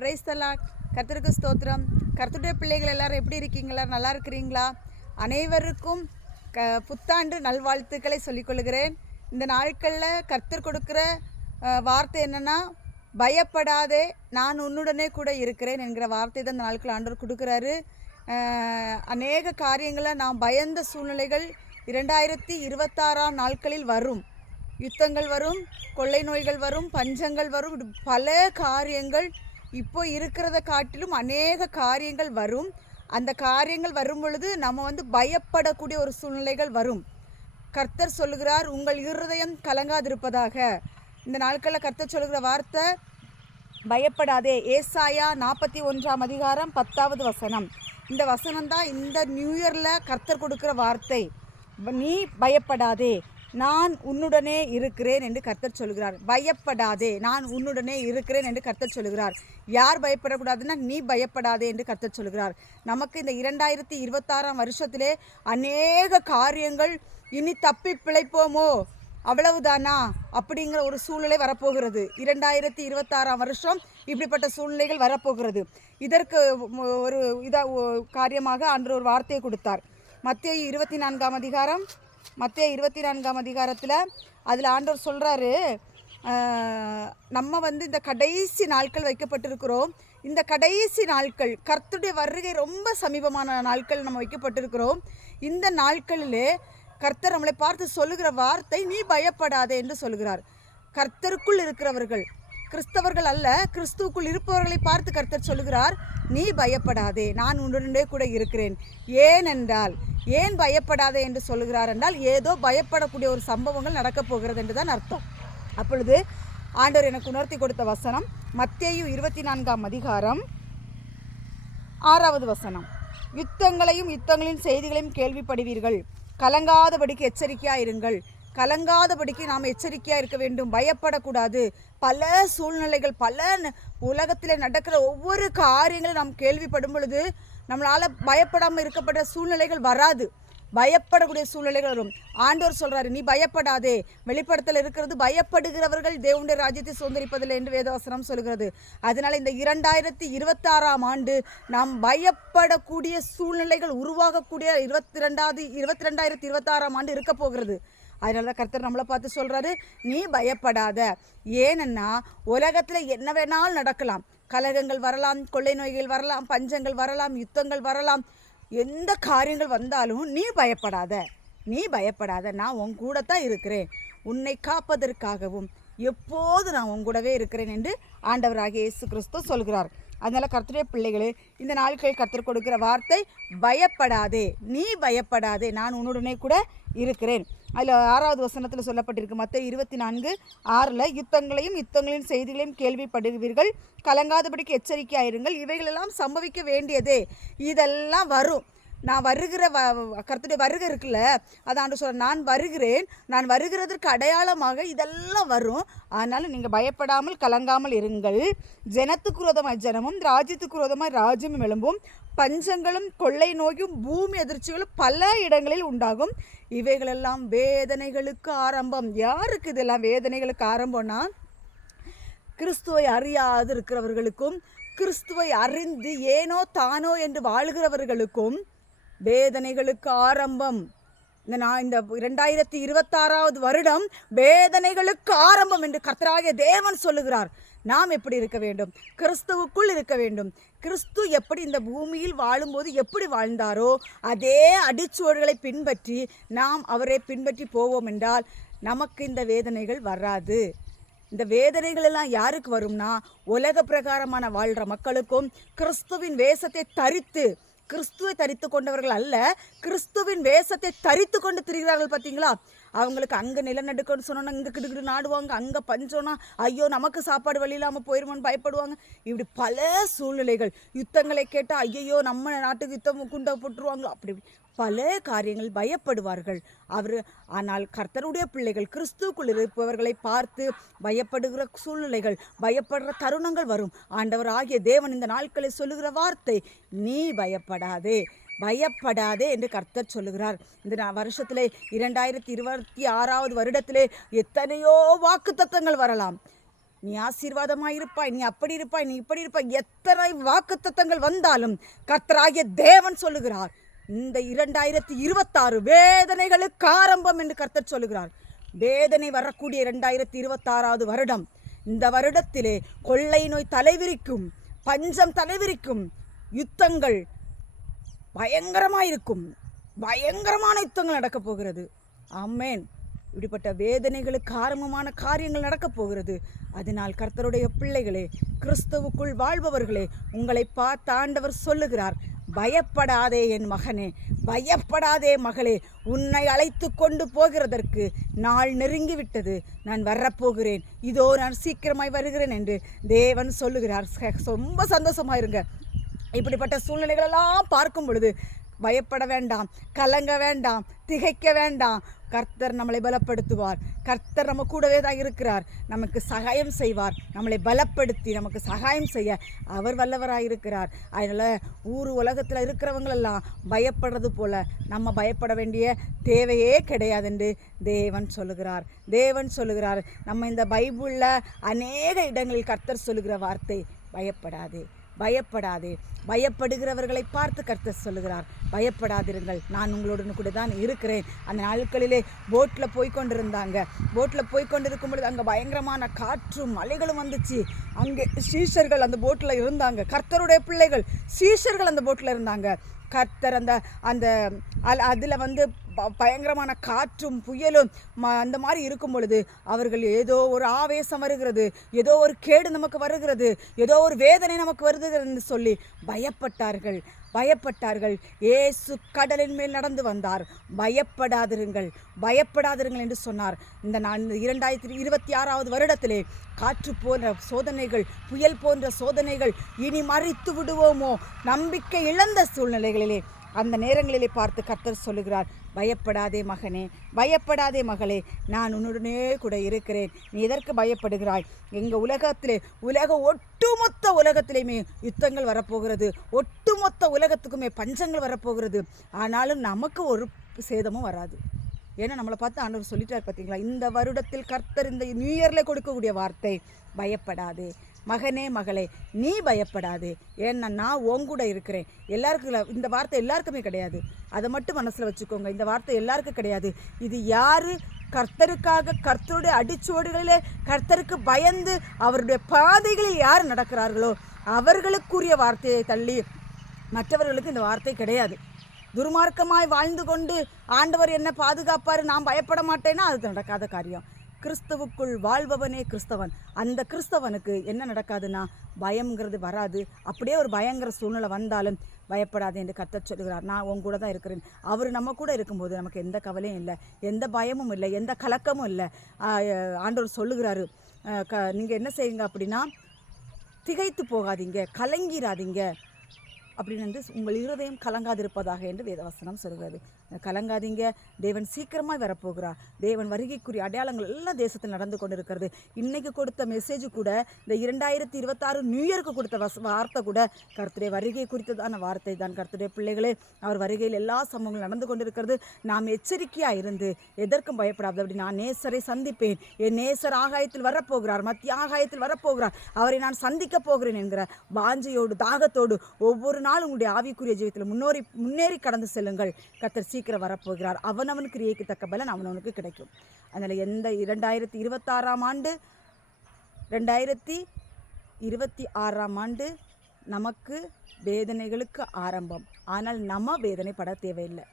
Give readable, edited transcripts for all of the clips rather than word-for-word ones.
Price தலாக். கர்த்தருக்கு ஸ்தோத்திரம். கர்த்தருடைய பிள்ளைகள் எல்லாரும் எப்படி இருக்கீங்களா? நல்லா இருக்கிறீங்களா? அனைவருக்கும் புத்தாண்டு நல்வாழ்த்துக்களை சொல்லிக்கொள்கிறேன். இந்த நாட்களில் கர்த்தர் கொடுக்குற வார்த்தை என்னென்னா, பயப்படாதே, நான் உன்னுடனே கூட இருக்கிறேன் என்கிற வார்த்தை தான் இந்த நாட்கள் ஆண்டவர் கொடுக்குறாரு. அநேக காரியங்களை நாம் பயந்த சூழ்நிலைகள் 2026 நாட்களில் வரும். யுத்தங்கள் வரும், கொள்ளை நோய்கள் வரும், பஞ்சங்கள் வரும், பல காரியங்கள் இப்போ இருக்கிறத காட்டிலும் அநேக காரியங்கள் வரும். அந்த காரியங்கள் வரும் பொழுது நம்ம பயப்படக்கூடிய ஒரு சூழ்நிலைகள் வரும். கர்த்தர் சொல்லுகிறார், உங்கள் இருதயம் கலங்காதிருப்பதாக. இந்த நாட்களில் கர்த்தர் சொல்லுகிற வார்த்தை, பயப்படாதே. ஏசாயா 41 அதிகாரம் 10வது வசனம். இந்த வசனம் தான் இந்த நியூ இயரில் கர்த்தர் கொடுக்குற வார்த்தை. நீ பயப்படாதே, நான் உன்னுடனே இருக்கிறேன் என்று கர்த்தர் சொல்கிறார். பயப்படாதே, நான் உன்னுடனே இருக்கிறேன் என்று கர்த்தர் சொல்கிறார். யார் பயப்படக்கூடாதுன்னா, நீ பயப்படாதே என்று கர்த்தர் சொல்கிறார். நமக்கு இந்த 2026 வருஷத்திலே அநேக காரியங்கள், இனி தப்பி பிழைப்போமோ அவ்வளவுதானா அப்படிங்கிற ஒரு சூழ்நிலை வரப்போகிறது. 2026 வருஷம் இப்படிப்பட்ட சூழ்நிலைகள் வரப்போகிறது. இதற்கு ஒரு காரியமாக அன்று ஒரு வார்த்தையை கொடுத்தார். மத்தேயு 24 அதிகாரத்தில் அதில் ஆண்டவர் சொல்கிறாரு, நம்ம இந்த கடைசி நாட்கள் வைக்கப்பட்டிருக்கிறோம். இந்த கடைசி நாட்கள், கர்த்தருடைய வருகை ரொம்ப சமீபமான நாட்கள் நம்ம வைக்கப்பட்டிருக்கிறோம். இந்த நாட்களிலே கர்த்தர் நம்மளை பார்த்து சொல்லுகிற வார்த்தை, நீ பயப்படாதே என்று சொல்கிறார். கர்த்தருக்குள் இருக்கிறவர்கள், கிறிஸ்தவர்கள் அல்ல, கிறிஸ்துவுக்குள் இருப்பவர்களை பார்த்து கர்த்தர் சொல்லுகிறார், நீ பயப்படாதே, நான் உன்னுடனே கூட இருக்கிறேன். ஏனென்றால், ஏன் பயப்படாதே என்று சொல்லுகிறார் என்றால், ஏதோ பயப்படக்கூடிய ஒரு சம்பவங்கள் நடக்கப் போகிறது என்று தான் அர்த்தம். அப்பொழுது ஆண்டவர் எனக்கு உணர்த்தி கொடுத்த வசனம் மத்தேயு 24 அதிகாரம் 6வது வசனம். யுத்தங்களையும் யுத்தங்களின் செய்திகளையும் கேள்விப்படுவீர்கள், கலங்காதபடிக்கு எச்சரிக்கையாக இருங்கள். கலங்காதபடிக்கு நாம் எச்சரிக்கையாக இருக்க வேண்டும், பயப்படக்கூடாது. பல சூழ்நிலைகள், பல உலகத்தில் நடக்கிற ஒவ்வொரு காரியங்களும் நாம் கேள்விப்படும் பொழுது நம்மளால் பயப்படாமல் இருக்கப்பட்ட சூழ்நிலைகள் வராது, பயப்படக்கூடிய சூழ்நிலைகள் வரும். ஆண்டவர் சொல்கிறாரு, நீ பயப்படாதே. வெளிப்படுத்தல் இருக்கிறது, பயப்படுகிறவர்கள் தேவனுடைய ராஜ்யத்தை சுதந்திரிப்பதில்லை என்று வேதவசனம் சொல்கிறது. அதனால் இந்த 2026 ஆண்டு நாம் பயப்படக்கூடிய சூழ்நிலைகள் உருவாகக்கூடிய 2026 ஆண்டு இருக்க போகிறது. அதனால தான் கர்த்தர் நம்மளை பார்த்து சொல்கிறாரு, நீ பயப்படாத. ஏனென்னா உலகத்தில் என்ன வேணாலும் நடக்கலாம். கலகங்கள் வரலாம், கொள்ளை நோய்கள் வரலாம், பஞ்சங்கள் வரலாம், யுத்தங்கள் வரலாம். எந்த காரியங்கள் வந்தாலும் நீ பயப்படாத, நீ பயப்படாத. நான் உன் கூட தான் இருக்கிறேன், உன்னை காப்பதற்காகவும் எப்போது நான் உன் கூடவே இருக்கிறேன் என்று ஆண்டவராகிய இயேசு கிறிஸ்து சொல்கிறார். அதனால் கர்த்தருடைய பிள்ளைகளே, இந்த நாட்களில் கர்த்தர் கொடுக்கிற வார்த்தை, பயப்படாதே, நீ பயப்படாதே, நான் உன்னுடனே கூட இருக்கிறேன். அதில் 6வது வசனத்தில் சொல்லப்பட்டிருக்கு, மத்தேயு 24:6, யுத்தங்களையும் யுத்தங்களின் செய்திகளையும் கேள்விப்படுவீர்கள், கலங்காதபடிக்கு எச்சரிக்கையாயிருங்கள். இவைகளெல்லாம் சம்பவிக்க வேண்டியதே. இதெல்லாம் வரும். நான் வருகிற கர்த்தருடைய வருகை இருக்குல்ல, அதாண்டு சொல்ல, நான் வருகிறேன், நான் வருகிறதற்கு அடையாளமாக இதெல்லாம் வரும். அதனால் நீங்கள் பயப்படாமல் கலங்காமல் இருங்கள். ஜனத்துக்கு விரோதமாய் ஜனமும், ராஜ்யத்துக்கு விரோதமாய் ராஜ்யமும் எழும்பும். பஞ்சங்களும் கொள்ளை நோயும் பூமி அதிர்ச்சிகளும் பல இடங்களில் உண்டாகும். இவைகளெல்லாம் வேதனைகளுக்கு ஆரம்பம். யாருக்கு இதெல்லாம் வேதனைகளுக்கு ஆரம்பம்னா, கிறிஸ்துவை அறியாது இருக்கிறவர்களுக்கும், கிறிஸ்துவை அறிந்து ஏனோ தானோ என்று வாழ்கிறவர்களுக்கும் வேதனைகளுக்கு ஆரம்பம். இந்த 2026 வருடம் வேதனைகளுக்கு ஆரம்பம் என்று கர்த்தராகிய தேவன் சொல்லுகிறார். நாம் எப்படி இருக்க வேண்டும்? கிறிஸ்துவுக்குள் இருக்க வேண்டும். கிறிஸ்து எப்படி இந்த பூமியில் வாழும்போது எப்படி வாழ்ந்தாரோ அதே அடிச்சுவடுகளை பின்பற்றி நாம் அவரை பின்பற்றி போவோம் என்றால் நமக்கு இந்த வேதனைகள் வராது. இந்த வேதனைகள் எல்லாம் யாருக்கு வரும்னா, உலக பிரகாரமான வாழ்கிற மக்களுக்கும், கிறிஸ்துவின் வேஷத்தை தரித்து, கிறிஸ்துவை தரித்து கொண்டவர்கள் அல்ல, கிறிஸ்துவின் வேஷத்தை தரித்து கொண்டு திரிகிறார்கள் பார்த்தீங்களா, அவங்களுக்கு அங்கே நிலநடுக்கன்னு சொன்னோன்னா இங்கே கிடுக்கிட்டு நாடுவாங்க, அங்கே பஞ்சோன்னா ஐயோ நமக்கு சாப்பாடு வழி இல்லாமல் போயிடுமோன்னு பயப்படுவாங்க. இப்படி பல சூழ்நிலைகள், யுத்தங்களை கேட்டால் ஐயோ நம்ம நாட்டுக்கு யுத்தம் குண்டை போட்டுருவாங்களோ, அப்படி பல காரியங்கள் பயப்படுவார்கள். ஆனால் கர்த்தருடைய பிள்ளைகள், கிறிஸ்துவுக்குள் இருப்பவர்களை பார்த்து பயப்படுகிற சூழ்நிலைகள், பயப்படுற தருணங்கள் வரும். ஆண்டவர் ஆகிய தேவன் இந்த நாட்களை சொல்லுகிற வார்த்தை, நீ பயப்படாதே, பயப்படாதே என்று கர்த்தர் சொல்லுகிறார். இந்த வருஷத்திலே 2026 வருடத்திலே எத்தனையோ வாக்குத்தத்தங்கள் வரலாம். நீ ஆசீர்வாதமாய் இருப்பாய், நீ அப்படி இருப்பாய், நீ இப்படி இருப்பாய், எத்தனை வாக்குத்தத்தங்கள் வந்தாலும் கர்த்தராகிய தேவன் சொல்லுகிறார், இந்த 2026 வேதனைகளுக்கு ஆரம்பம் என்று கர்த்தர் சொல்லுகிறார். வேதனை வரக்கூடிய 2026வது வருடம். இந்த வருடத்திலே கொள்ளை நோய் தலைவிரிக்கும், பஞ்சம் தலைவிரிக்கும், யுத்தங்கள் பயங்கரமாயிருக்கும், பயங்கரமான யுத்தங்கள் நடக்கப் போகிறது. ஆமென். இப்படிப்பட்ட வேதனைகளுக்கு ஆரம்பமான காரியங்கள் நடக்கப் போகிறது. அதனால் கர்த்தருடைய பிள்ளைகளே, கிறிஸ்துவுக்குள் வாழ்பவர்களே, உங்களை பார்த்து ஆண்டவர் சொல்லுகிறார், பயப்படாதே என் மகனே, பயப்படாதே மகளே, உன்னை அழைத்து கொண்டு போகிறதற்கு நாள் நெருங்கிவிட்டது, நான் வரப்போகிறேன், இதோ நான் சீக்கிரமாய் வருகிறேன் என்று தேவன் சொல்லுகிறார். ரொம்ப சந்தோஷமாயிருங்க. இப்படிப்பட்ட சூழ்நிலைகளெல்லாம் பார்க்கும் பொழுது பயப்பட வேண்டாம், கலங்க வேண்டாம், திகைக்க வேண்டாம். கர்த்தர் நம்மளை பலப்படுத்துவார். கர்த்தர் நம்ம கூடவே தான் இருக்கிறார். நமக்கு சகாயம் செய்வார். நம்மளை பலப்படுத்தி நமக்கு சகாயம் செய்ய அவர் வல்லவராயிருக்கிறார். அதனால் உலகத்தில் இருக்கிறவங்களெல்லாம் பயப்படுறது போல நம்ம பயப்பட வேண்டிய தேவையே கிடையாது என்று தேவன் சொல்லுகிறார். தேவன் சொல்லுகிறார். நம்ம இந்த பைபிளில் அநேக இடங்களில் கர்த்தர் சொல்லுகிற வார்த்தை, பயப்படாதே, பயப்படாதே. பயப்படுகிறவர்களை பார்த்து கர்த்தர் சொல்லுகிறார், பயப்படாதிருங்கள், நான் உங்களுடன் கூட தான் இருக்கிறேன். அந்த நாட்களிலே போட்டில் போய்கொண்டிருந்தாங்க. போட்டில் போய்கொண்டிருக்கும் பொழுது அங்கே பயங்கரமான காற்றும் மலைகளும் வந்துச்சு. அங்கே சீஷர்கள் அந்த போட்டில் இருந்தாங்க. கர்த்தருடைய பிள்ளைகள் சீஷர்கள் அந்த போட்டில் இருந்தாங்க. கர்த்தர் அந்த அதில் பயங்கரமான காற்றும் புயலும் அந்த மாதிரி இருக்கும் பொழுது அவர்கள் ஏதோ ஒரு ஆவேசம் வருகிறது, ஏதோ ஒரு கேடு நமக்கு வருகிறது, ஏதோ ஒரு வேதனை நமக்கு வருகிறது என்று சொல்லி பயப்பட்டார்கள். இயேசு கடலின் மேல் நடந்து வந்தார். பயப்படாதிருங்கள், பயப்படாதிருங்கள் என்று சொன்னார். இந்த 2026வது வருடத்திலே காற்று போன்ற சோதனைகள், புயல் போன்ற சோதனைகள், இனி மறித்து விடுவோமோ நம்பிக்கை இழந்த சூழ்நிலைகளிலே அந்த நேரங்களிலே பார்த்து கர்த்தர் சொல்லுகிறார், பயப்படாதே மகனே, பயப்படாதே மகளே, நான் உன்னுடனே கூட இருக்கிறேன். நீ எதற்கு பயப்படுகிறாய்? எங்கள் உலகத்திலே ஒட்டுமொத்த உலகத்திலேயுமே யுத்தங்கள் வரப்போகிறது. ஒட்டுமொத்த உலகத்துக்குமே பஞ்சங்கள் வரப்போகிறது. ஆனாலும் நமக்கு ஒரு சேதமும் வராது. ஏன்னா நம்மளை பார்த்து ஆண்டவர் சொல்லிட்டார் பார்த்தீங்களா? இந்த வருடத்தில் கர்த்தர் இந்த நியூ இயரில் கொடுக்கக்கூடிய வார்த்தை, பயப்படாதே மகனே, மகளே, நீ பயப்படாதே, ஏன்னா நான் உங்கூட இருக்கிறேன். எல்லாருக்கும் இந்த வார்த்தை எல்லாருக்குமே கிடையாது. அதை மட்டும் மனசில் வச்சுக்கோங்க. இந்த வார்த்தை எல்லாருக்கும் கிடையாது. இது யார் கர்த்தருக்காக, கர்த்தருடைய அடிச்சுவடுகளிலே கர்த்தருக்கு பயந்து அவருடைய பாதைகளில் யார் நடக்கிறார்களோ அவர்களுக்குரிய வார்த்தையை தள்ளி மற்றவர்களுக்கு இந்த வார்த்தை கிடையாது. துர்மார்க்கமாய் வாழ்ந்து கொண்டு ஆண்டவர் என்ன பாதுகாப்பார், நான் பயப்பட மாட்டேன்னா அது நடக்காத காரியம். கிறிஸ்துவுக்குள் வாழ்பவனே கிறிஸ்தவன். அந்த கிறிஸ்தவனுக்கு என்ன நடக்காதுன்னா பயம்ங்கிறது வராது. அப்படியே ஒரு பயங்கர சூழ்நிலை வந்தாலும் பயப்படாது என்று கர்த்தர் சொல்லுகிறார். நான் உங்க கூட தான் இருக்கிறேன். அவர் நம்ம கூட இருக்கும்போது நமக்கு எந்த கவலையும் இல்லை, எந்த பயமும் இல்லை, எந்த கலக்கமும் இல்லை. ஆண்டவர் சொல்லுகிறாரு, நீங்கள் என்ன செய்யுங்க அப்படின்னா, திகைத்து போகாதீங்க, கலங்கிறாதீங்க அப்படின்னு உங்கள் இருதயம் கலங்காதிருப்பதாக என்று வேதவசனம் சொல்கிறது. கலங்காதீங்க, தேவன் சீக்கிரமாக வரப்போகிறார். தேவன் வருகைக்குரிய அடையாளங்கள் எல்லாம் தேசத்தில் நடந்து கொண்டு இருக்கிறது. இன்றைக்கு கொடுத்த மெசேஜ் கூட, இந்த 2026 நியூ இயருக்கு கொடுத்த வார்த்தை கூட கர்த்தருடைய வருகை குறித்ததான வார்த்தை தான். கர்த்தருடைய பிள்ளைகளே, அவர் வருகையில் எல்லா சம்பவங்களும் நடந்து கொண்டு இருக்கிறது. நாம் எச்சரிக்கையாக இருந்து எதற்கும் பயப்படாது. அப்படி நான் நேசரை சந்திப்பேன், என் நேசர் ஆகாயத்தில் வரப்போகிறார், மத்திய ஆகாயத்தில் வரப்போகிறார், அவரை நான் சந்திக்க போகிறேன் என்கிற வாஞ்சையோடு தாகத்தோடு ஒவ்வொரு நாள் உங்களுடைய ஆவிக்குரிய ஜீவியத்தில் முன்னேறி கடந்து செல்லுங்கள். கர்த்தர் சீக்கிரம் வரப்போகிறார். அவனவன் கிரியைக்கு தக்க பலன் அவனவனுக்கு கிடைக்கும். அதனால் எந்த 2026ஆம் ஆண்டு 2026ஆம் ஆண்டு நமக்கு வேதனைகளுக்கு ஆரம்பம். ஆனால் நம்ம வேதனைப்பட தேவையில்லை.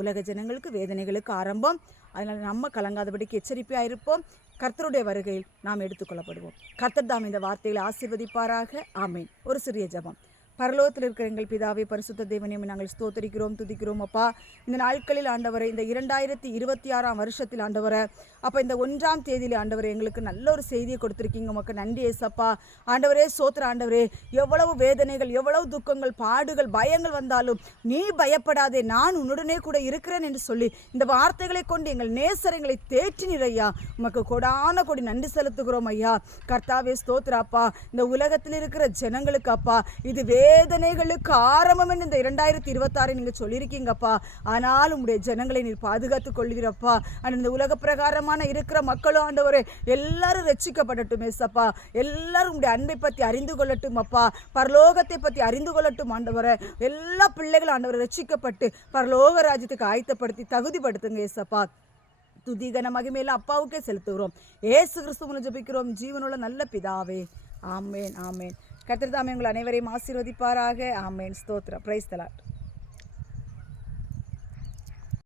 உலக ஜனங்களுக்கு வேதனைகளுக்கு ஆரம்பம். அதனால் நம்ம கலங்காதபடிக்கு எச்சரிக்கையாக இருப்போம். கர்த்தருடைய வருகையில் நாம் எடுத்துக்கொள்ளப்படுவோம். கர்த்தர் தாம் இந்த வார்த்தைகளை ஆசீர்வதிப்பாராக. ஆமேன். ஒரு சிறிய ஜெபம். பரலோகத்தில் இருக்கிற எங்கள் பிதாவே, பரிசுத்த தேவனே, நாங்கள் ஸ்தோத்திரிக்கிறோம், துதிக்கிறோம். அப்பா, இந்த நாட்களில் ஆண்டவரை, இந்த 2026ஆம் வருஷத்தில் ஆண்டவரை, அப்போ இந்த 1ஆம் தேதியில் ஆண்டவரை எங்களுக்கு நல்ல ஒரு செய்தியை கொடுத்துருக்கீங்க. உமக்கு நன்றி ஏசப்பா. ஆண்டவரே சோத்திர ஆண்டவரே, எவ்வளவு வேதனைகள், எவ்வளவு துக்கங்கள், பாடுகள், பயங்கள் வந்தாலும் நீ பயப்படாதே, நான் உன்னுடனே கூட இருக்கிறேன் என்று சொல்லி இந்த வார்த்தைகளை கொண்டு எங்கள் நேசரங்களை தேற்றினீர் ஐயா. உமக்கு கொடான கொடி நன்றி செலுத்துகிறோம் ஐயா. கர்த்தாவே ஸ்தோத்திராப்பா. இந்த உலகத்தில் இருக்கிற ஜனங்களுக்கு அப்பா, இது வேதனைகளுக்கு ஆரம்பம் என்று இந்த 2026 நீங்கள் சொல்லியிருக்கீங்கப்பா. ஆனால் உங்களுடைய ஜனங்களை நீர் பாதுகாத்து கொள்வீரப்பா. இந்த உலக பிரகாரமான இருக்கிற மக்களும் ஆண்டவரே எல்லாரும் ரட்சிக்கப்படட்டும் ஏசப்பா. எல்லாரும் உங்களுடைய அன்பை பற்றி அறிந்து கொள்ளட்டும் அப்பா. பரலோகத்தை பற்றி அறிந்து கொள்ளட்டும் ஆண்டவரே. எல்லா பிள்ளைகளும் ஆண்டவரை ரட்சிக்கப்பட்டு பரலோக ராஜ்யத்துக்கு ஆயத்தப்படுத்தி தகுதிப்படுத்துங்க ஏசப்பா. துதிகன மகிமையில அப்பாவுக்கே செலுத்துகிறோம். ஏசு கிறிஸ்து மூலம் ஜெபிக்கிறோம் ஜீவனுள்ள நல்ல பிதாவே. ஆமேன் ஆமேன். கர்த்தர் தாமே உங்கள் அனைவரையும் ஆசீர்வதிப்பாராக. ஆமேன். ஸ்தோத்திரம். Praise the Lord.